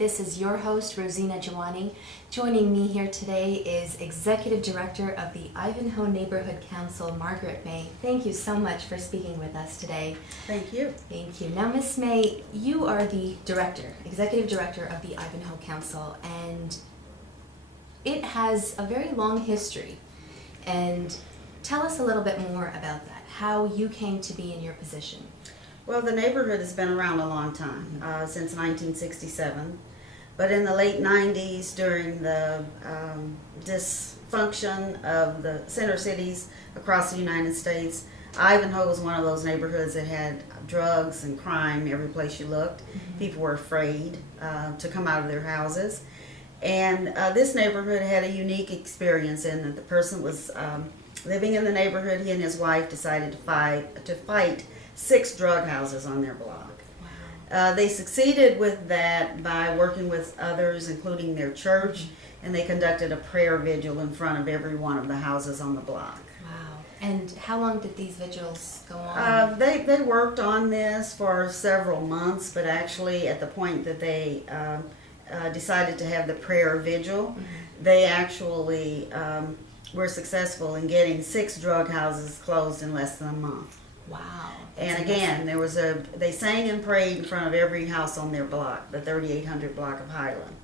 This is your host, Rosina Jiwani. Joining me here today is Executive Director of the Ivanhoe Neighborhood Council, Margaret May. Thank you so much for speaking with us today. Thank you. Thank you. Now, Ms. May, you are the Executive Director of the Ivanhoe Council, and it has a very long history. And tell us a little bit more about that, how you came to be in your position. Well, the neighborhood has been around a long time, since 1967. But in the late 90s, during the dysfunction of the center cities across the United States, Ivanhoe was one of those neighborhoods that had drugs and crime every place you looked. Mm-hmm. People were afraid to come out of their houses. And this neighborhood had a unique experience in that the person was living in the neighborhood. He and his wife decided to fight 6 drug houses on their block. Wow. They succeeded with that by working with others, including their church, and they conducted a prayer vigil in front of every one of the houses on the block. Wow. And how long did these vigils go on? They worked on this for several months, but actually at the point that they decided to have the prayer vigil, they actually were successful in getting 6 drug houses closed in less than a month. Wow. And again, they sang and prayed in front of every house on their block, the 3800 block of Highland.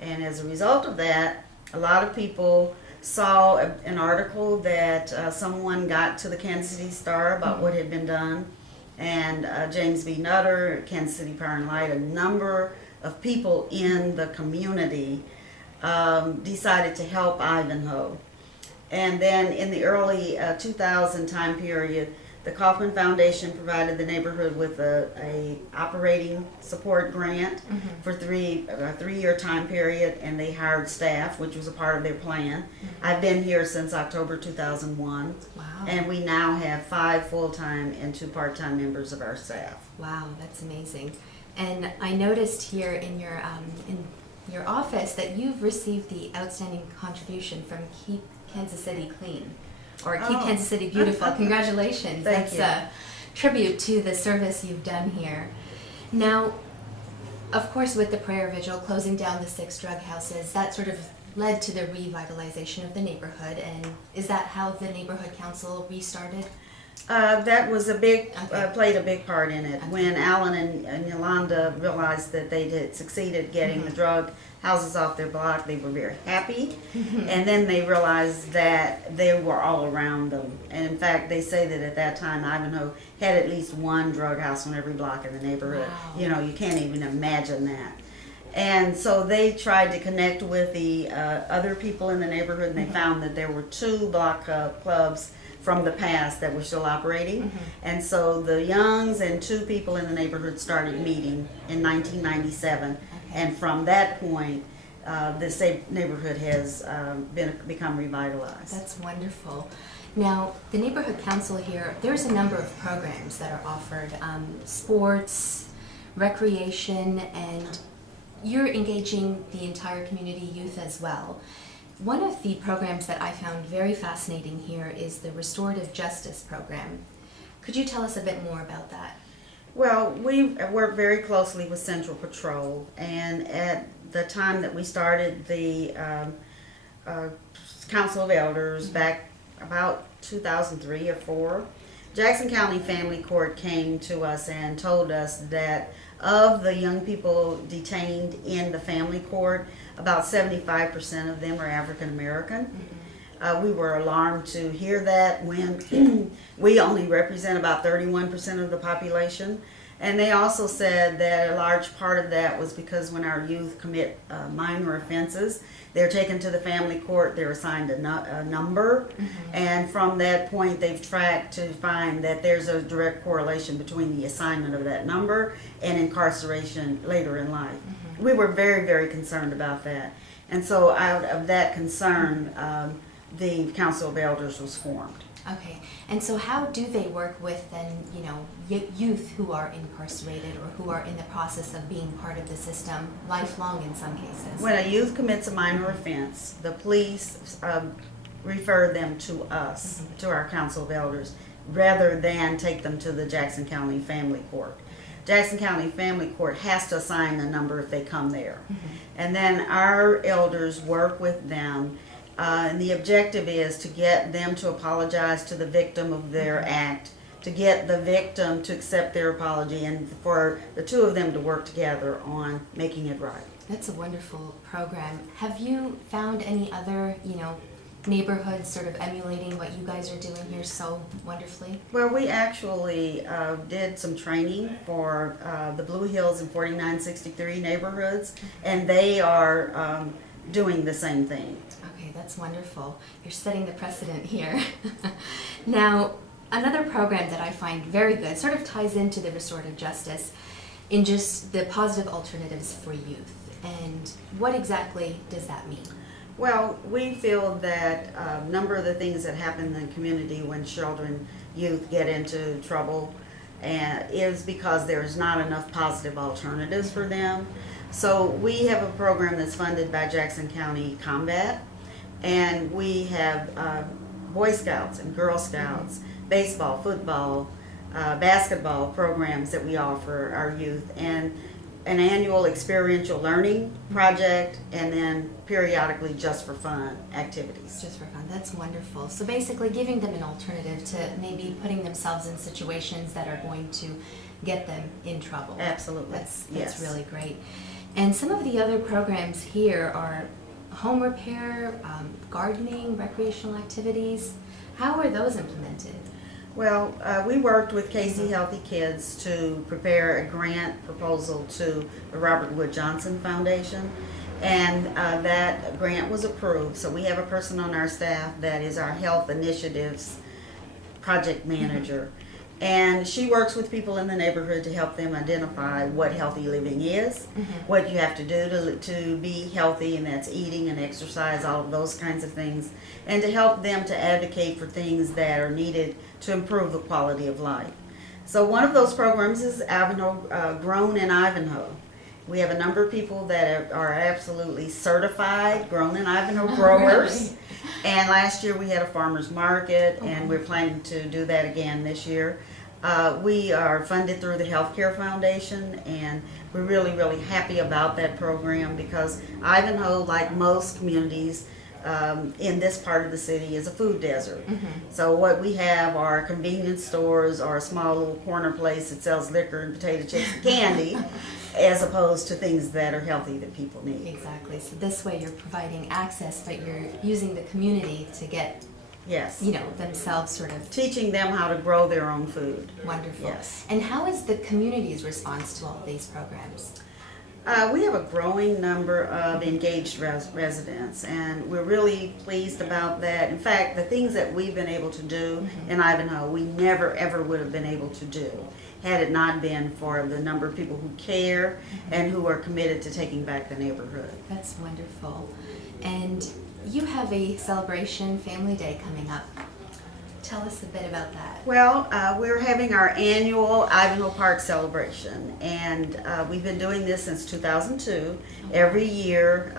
And as a result of that, a lot of people saw an article that someone got to the Kansas City Star about what had been done. And James B. Nutter, Kansas City Power and Light, a number of people in the community decided to help Ivanhoe. And then in the early 2000 time period, the Kaufman Foundation provided the neighborhood with a operating support grant for a 3-year time period, and they hired staff, which was a part of their plan. I've been here since October 2001. Wow. And we now have 5 full-time and 2 part-time members of our staff. Wow, that's amazing. And I noticed here in your office that you've received the outstanding contribution from Keep Kansas City Clean, or Keep Kansas City Beautiful. Congratulations. That's a tribute to the service you've done here. Now, of course, with the prayer vigil, closing down the 6 drug houses, that sort of led to the revitalization of the neighborhood. And is that how the neighborhood council restarted? That was played a big part in it. Okay. When Alan and Yolanda realized that they had succeeded getting the drug houses off their block, they were very happy. And then they realized that they were all around them. And in fact, they say that at that time, Ivanhoe had at least 1 drug house on every block in the neighborhood. Wow. You know, you can't even imagine that. And so they tried to connect with the other people in the neighborhood, and they found that there were 2 block clubs from the past that were still operating. And so the Youngs and 2 people in the neighborhood started meeting in 1997. And from that point, this neighborhood has become revitalized. That's wonderful. Now, the neighborhood council here, there's a number of programs that are offered, sports, recreation, and you're engaging the entire community, youth as well. One of the programs that I found very fascinating here is the Restorative Justice Program. Could you tell us a bit more about that? Well, we work very closely with Central Patrol, and at the time that we started the Council of Elders back about 2003 or 4, Jackson County Family Court came to us and told us that of the young people detained in the family court, about 75% of them are African American. We were alarmed to hear that when we only represent about 31% of the population. And they also said that a large part of that was because when our youth commit minor offenses, they're taken to the family court, they're assigned a number, and from that point they've tracked to find that there's a direct correlation between the assignment of that number and incarceration later in life. We were very, very concerned about that. And so out of that concern, the Council of Elders was formed. Okay, and so how do they work with then, youth who are incarcerated or who are in the process of being part of the system, lifelong in some cases? When a youth commits a minor offense, the police refer them to us, to our Council of Elders, rather than take them to the Jackson County Family Court. Jackson County Family Court has to assign a number if they come there. And then our elders work with them, and the objective is to get them to apologize to the victim of their act, to get the victim to accept their apology, and for the two of them to work together on making it right. That's a wonderful program. Have you found any other, neighborhoods sort of emulating what you guys are doing here so wonderfully? Well, we actually did some training for the Blue Hills and 4963 neighborhoods, and they are doing the same thing. Okay, that's wonderful. You're setting the precedent here. Now, another program that I find very good sort of ties into the restorative justice in just the positive alternatives for youth. And what exactly does that mean? Well, we feel that a number of the things that happen in the community when children, youth get into trouble is because there's not enough positive alternatives for them. So we have a program that's funded by Jackson County Combat, and we have Boy Scouts and Girl Scouts, baseball, football, basketball programs that we offer our youth, and an annual experiential learning project, and then periodically just for fun activities. Just for fun. That's wonderful. So basically giving them an alternative to maybe putting themselves in situations that are going to get them in trouble. Absolutely. That's yes. really great. And some of the other programs here are home repair, gardening, recreational activities. How are those implemented? Well, we worked with Casey Healthy Kids to prepare a grant proposal to the Robert Wood Johnson Foundation, and that grant was approved. So we have a person on our staff that is our health initiatives project manager, and she works with people in the neighborhood to help them identify what healthy living is, what you have to do to be healthy, and that's eating and exercise, all of those kinds of things, and to help them to advocate for things that are needed to improve the quality of life. So one of those programs is Ivanhoe, Grown in Ivanhoe. We have a number of people that are absolutely certified Grown in Ivanhoe growers. And last year we had a farmer's market, and we're planning to do that again this year. We are funded through the Healthcare Foundation, and we're really, really happy about that program because Ivanhoe, like most communities, in this part of the city is a food desert. So what we have are convenience stores or a small little corner place that sells liquor and potato chips and candy as opposed to things that are healthy that people need. Exactly. So this way you're providing access, but you're using the community to get, Yes. themselves sort of Teaching them how to grow their own food. wonderful. Yes. And how is the community's response to all of these programs? We have a growing number of engaged residents, and we're really pleased about that. In fact, the things that we've been able to do in Ivanhoe, we never ever would have been able to do had it not been for the number of people who care and who are committed to taking back the neighborhood. That's wonderful. And you have a celebration, Family Day, coming up. Tell us a bit about that. Well, we're having our annual Ivanhoe Park celebration, and we've been doing this since 2002, every year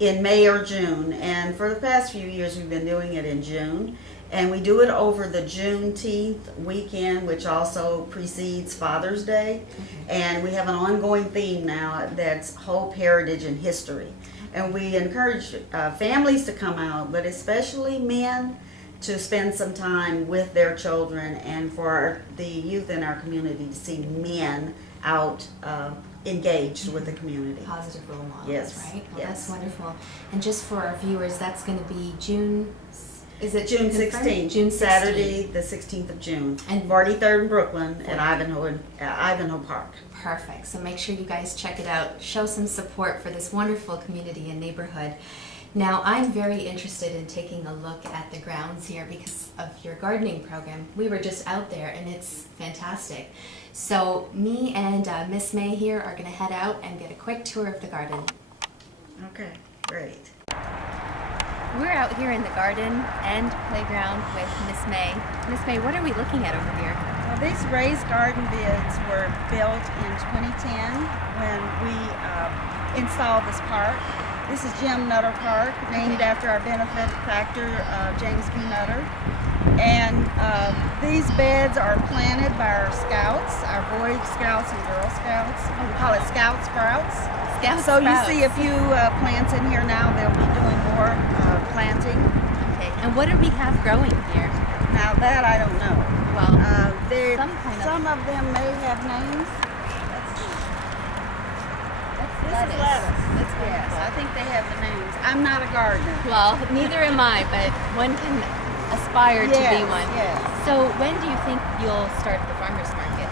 in May or June. And for the past few years, we've been doing it in June. And we do it over the Juneteenth weekend, which also precedes Father's Day. And we have an ongoing theme now that's hope, heritage, and history. And we encourage families to come out, but especially men, to spend some time with their children, and for the youth in our community to see men out engaged with the community. Positive role models, Yes. right? Well, Yes. that's wonderful. And just for our viewers, that's going to be June, is it June confirmed? 16th, June 16th. Saturday the 16th of June, And 43rd in Brooklyn at Ivanhoe Park. Perfect. So make sure you guys check it out. Show some support for this wonderful community and neighborhood. Now, I'm very interested in taking a look at the grounds here because of your gardening program. We were just out there and it's fantastic. So me and Miss May here are going to head out and get a quick tour of the garden. Okay, great. We're out here in the garden and playground with Miss May. Miss May, what are we looking at over here? Well, these raised garden beds were built in 2010 when we installed this park. This is Jim Nutter Park, named after our benefactor, James B. Nutter. And These beds are planted by our scouts, our Boy Scouts and Girl Scouts. We call it Scout Sprouts. So you see a few plants in here now. They'll be doing more planting. Okay. And what do we have growing here? Now that I don't know. Well, some of them may have names. This is lettuce. That's Yes, wonderful. I think they have the names. I'm not a gardener. Well, neither am I, but one can aspire to be one. Yes. So when do you think you'll start the farmers market?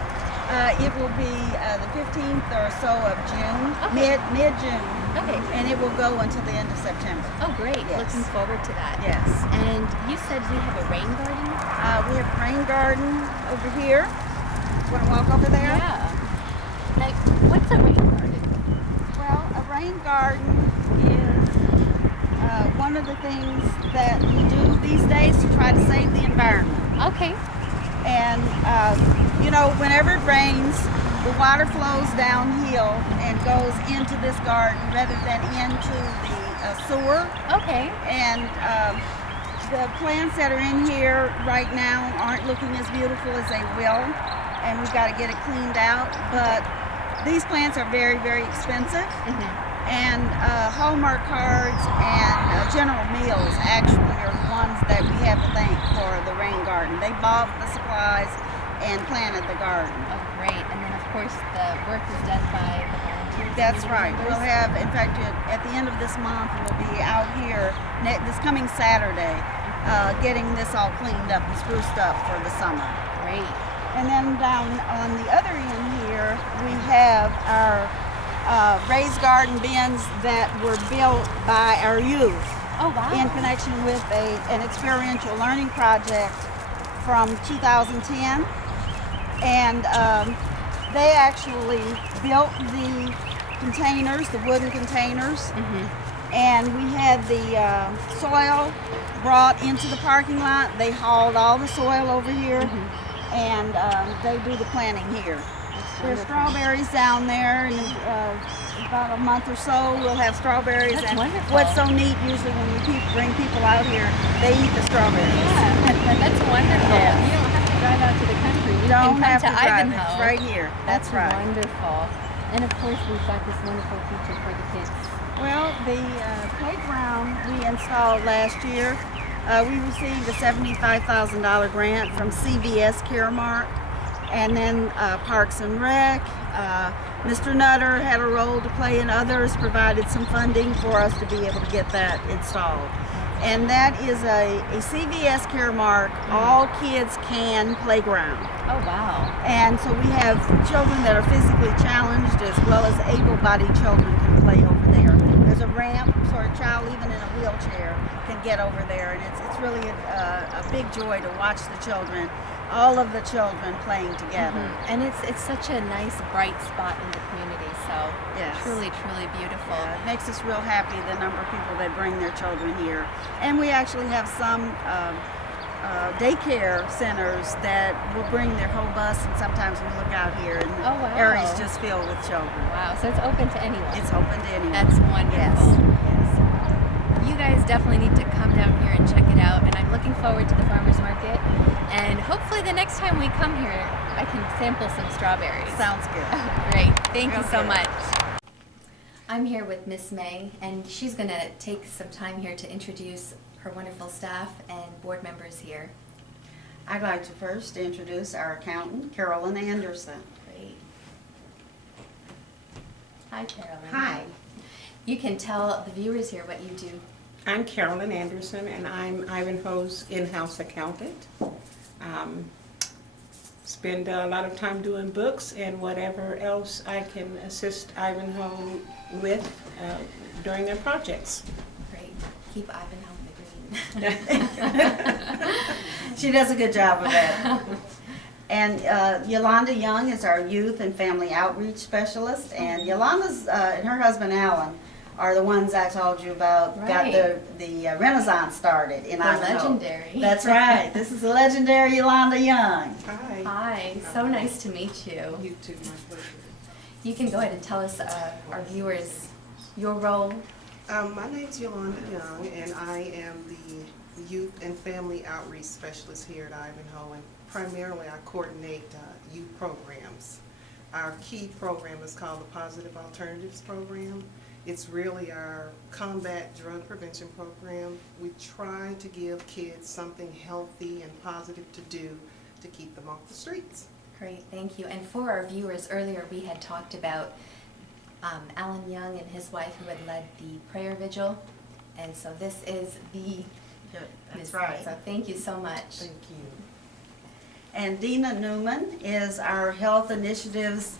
It will be the 15th or so of June, Okay. mid-June, Okay. and it will go until the end of September. Oh, great. Yes. Looking forward to that. Yes. And you said we have a rain garden? We have a rain garden over here. Want to walk over there? Yeah. Like, what's a rain garden? Well, a rain garden is one of the things that we do these days to try to save the environment. Okay. And, whenever it rains, the water flows downhill and goes into this garden rather than into the sewer. Okay. And the plants that are in here right now aren't looking as beautiful as they will. And we've got to get it cleaned out. But these plants are very, very expensive. And Hallmark cards and General Mills actually are the ones that we have to thank for the rain garden. They bought the supplies and planted the garden. Oh, great. And then, of course, the work is done by the volunteers. That's community right. members. We'll have, in fact, at the end of this month, we'll be out here this coming Saturday getting this all cleaned up and spruced up for the summer. Great. And then down on the other end here, we have our raised garden bins that were built by our youth Oh, wow. in connection with an experiential learning project from 2010. And they actually built the containers, the wooden containers, and we had the soil brought into the parking lot. They hauled all the soil over here, and they do the planting here. There's strawberries down there, and about a month or so we'll have strawberries. That's and wonderful. what's so neat, usually when we bring people out here, they eat the strawberries. Yeah, that's wonderful. Yes. You don't have to drive out to the country. You Don't can come have to to drive. Ivanhoe. It's right here. That's right. Wonderful. And of course, we've got this wonderful feature for the kids. Well, the playground we installed last year, we received a $75,000 grant from CVS Caremark, and then Parks and Rec. Mr. Nutter had a role to play, and others provided some funding for us to be able to get that installed. And that is a CVS Caremark all kids can playground. Oh, wow. And so we have children that are physically challenged as well as able-bodied children can play over there. There's a ramp so a child even in a wheelchair can get over there, and it's really a big joy to watch the children, all of the children playing together. And it's such a nice, bright spot in the community, so Yes. truly, truly beautiful. It makes us real happy, the number of people that bring their children here. And we actually have some daycare centers that will bring their whole bus, and sometimes we look out here and the Oh, wow. area's just filled with children. Wow, so it's open to anyone. It's open to anyone. That's wonderful. Yes. You guys definitely need to come down here and check it out, and I'm looking forward to the farmers market. And hopefully the next time we come here, I can sample some strawberries. Sounds good. Great. Thank you Real so good. much. I'm here with Miss May, and she's going to take some time here to introduce her wonderful staff and board members here. I'd like to first introduce our accountant, Carolyn Anderson. Great. Hi, Carolyn. Hi. You can tell the viewers here what you do. I'm Carolyn Anderson, and I'm Ivanhoe's in-house accountant. Spend a lot of time doing books and whatever else I can assist Ivanhoe with during their projects. Great. Keep Ivanhoe in the green. She does a good job of that. And Yolanda Young is our youth and family outreach specialist. And Yolanda's and her husband Alan are the ones I told you about. Right. Got the Renaissance started in The Ivanhoe. legendary. That's right. This is the legendary Yolanda Young. Hi. Hi. So nice to meet you. You too, my pleasure. You can go ahead and tell us, our viewers, your role. My name's Yolanda Young, and I am the Youth and Family Outreach Specialist here at Ivanhoe. And Primarily, I coordinate youth programs. Our key program is called the Positive Alternatives Program. It's really our combat drug prevention program. We try to give kids something healthy and positive to do to keep them off the streets. Great, thank you. And for our viewers, earlier we had talked about Alan Young and his wife who had led the prayer vigil. And so this is the... That's right. So thank you so much. Thank you. And Dina Newman is our health initiatives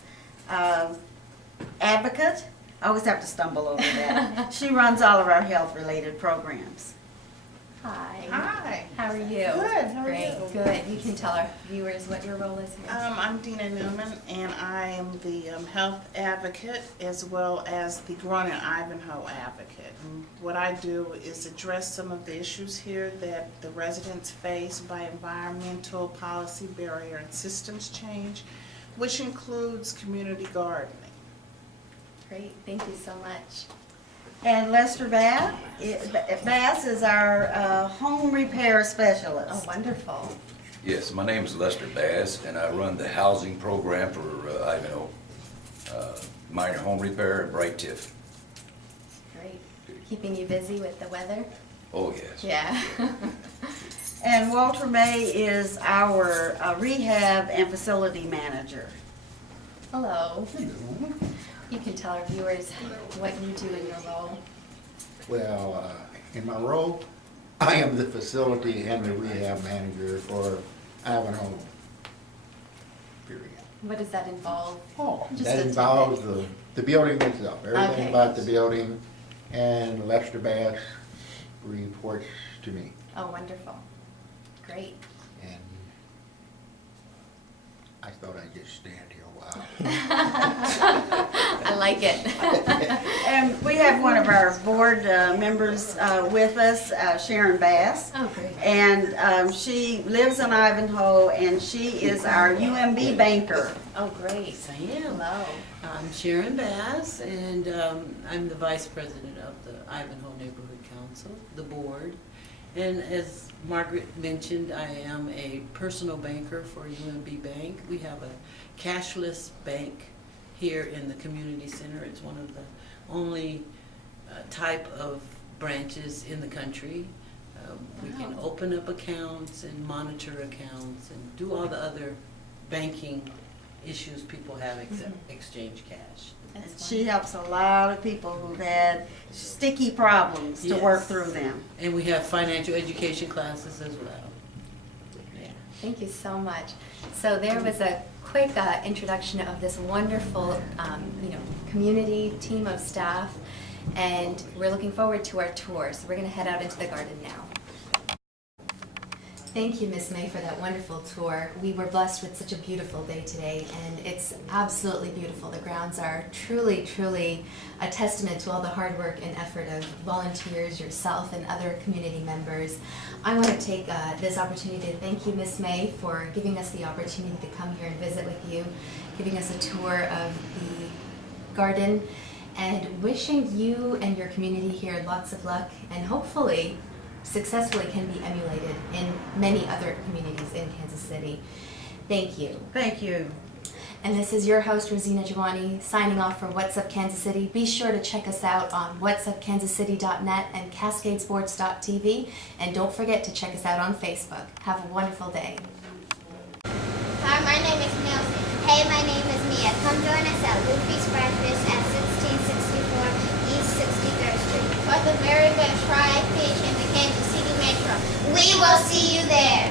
advocate. I always have to stumble over that. She runs all of our health-related programs. Hi. Hi. How are you? Good. How are Great. you? Good. You can tell our viewers what your role is here. I'm Dina Newman, and I am the health advocate as well as the Grown and Ivanhoe advocate. And what I do is address some of the issues here that the residents face by environmental, policy, barrier, and systems change, which includes community gardening. Great. Thank you so much. And Lester Bass is our home repair specialist. Oh, wonderful. Yes, my name is Lester Bass, and I run the housing program for Ivanhoe, minor home repair and bright TIF. Great. Keeping you busy with the weather? Oh, yes. Yeah. And Walter May is our rehab and facility manager. Hello. You can tell our viewers what you do in your role. Well, in my role, I am the facility and the rehab manager for Ivanhoe. Period. What does that involve? Oh, Just that a involves tidbit. the building itself, Okay. everything about the building, and Lester Bass reports to me. Oh, wonderful. Great. And I thought I'd just stand here a while. I like it. And we have one of our board members with us, Sharon Bass. Oh, great. And she lives in Ivanhoe, and she is our UMB banker. Oh, great. I am. Hello. I'm Sharon Bass, and I'm the vice president of the Ivanhoe Neighborhood Council, the board. And as Margaret mentioned, I am a personal banker for UMB Bank. We have a cashless bank here in the community center. It's one of the only type of branches in the country. We can open up accounts and monitor accounts and do all the other banking issues people have except exchange cash. That's She helps a lot of people who've had sticky problems to Yes. work through them. And we have financial education classes as well. Yeah. Thank you so much. So there was a quick introduction of this wonderful, community team of staff, and we're looking forward to our tour. So we're going to head out into the garden now. Thank you, Ms. May, for that wonderful tour. We were blessed with such a beautiful day today, and it's absolutely beautiful. The grounds are truly, truly a testament to all the hard work and effort of volunteers, yourself, and other community members. I want to take this opportunity to thank you, Ms. May, for giving us the opportunity to come here and visit with you, giving us a tour of the garden, and wishing you and your community here lots of luck, and hopefully successfully can be emulated in many other communities in Kansas City. Thank you. Thank you. And this is your host, Rosina Jiwani, signing off for What's Up Kansas City. Be sure to check us out on whatsupkansascity.net and cascadesports.tv. And don't forget to check us out on Facebook. Have a wonderful day. Hi, my name is Nelson. Hey, my name is Mia. Come join us at Luffy's Breakfast at 1664 East 63rd Street for the very best fried fish in the Kansas City Metro. We will see you there.